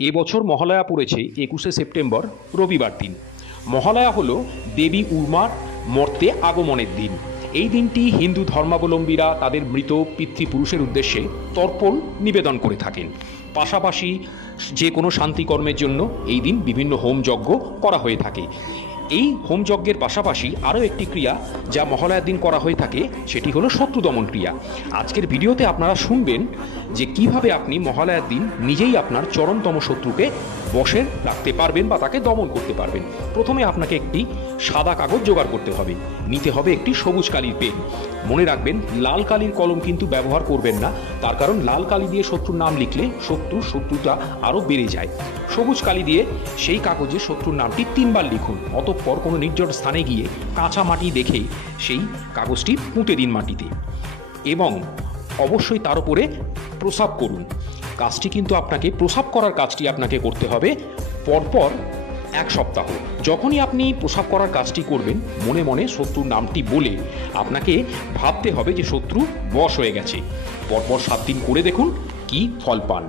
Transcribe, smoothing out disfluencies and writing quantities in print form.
এবছর মহালয়া পড়েছে 21শে সেপ্টেম্বর রবিবার দিন। মহালয়া হল দেবী উর্মার মর্তে আগমনের দিন। এই দিনটি হিন্দু ধর্মাবলম্বীরা তাদের মৃত পিতৃপুরুষের উদ্দেশ্যে তর্পণ নিবেদন করে থাকেন। পাশাপাশি যে কোনো শান্তিকর্মের জন্য এই দিন বিভিন্ন হোমযজ্ঞ করা হয়ে থাকে। এই হোমযজ্ঞের পাশাপাশি আরও একটি ক্রিয়া যা মহালয়ার দিন করা হয়ে থাকে, সেটি হলো শত্রু দমন ক্রিয়া। আজকের ভিডিওতে আপনারা শুনবেন যে কিভাবে আপনি মহালয়ার দিন নিজেই আপনার চরমতম শত্রুকে বশে রাখতে পারবেন বা তাকে দমন করতে পারবেন। প্রথমে আপনাকে একটি সাদা কাগজ জোগাড় করতে হবে, নিতে হবে একটি সবুজ কালির পেন। মনে রাখবেন, লাল কালির কলম কিন্তু ব্যবহার করবেন না, তার কারণ লাল কালি দিয়ে শত্রুর নাম লিখলে শত্রুতা আরও বেড়ে যায়। সবুজ কালি দিয়ে সেই কাগজে শত্রুর নামটি 3 বার লিখুন। অতঃপর কোনো নির্জন স্থানে গিয়ে কাঁচা মাটি দেখে সেই কাগজটি পুঁতে দিন মাটিতে, এবং অবশ্যই তার উপরে প্রসাব করুন। কাজটি কিন্তু প্রসাব করার কাজটি আপনাকে করতে হবে পরপর 1 সপ্তাহ। যখনই আপনি প্রসাব করার কাজটি করবেন, মনে মনে শত্রুর নামটি বলে আপনাকে ভাবতে হবে যে শত্রু বশ হয়ে গেছে। পরপর 7 দিন করে দেখুন কি ফল পান।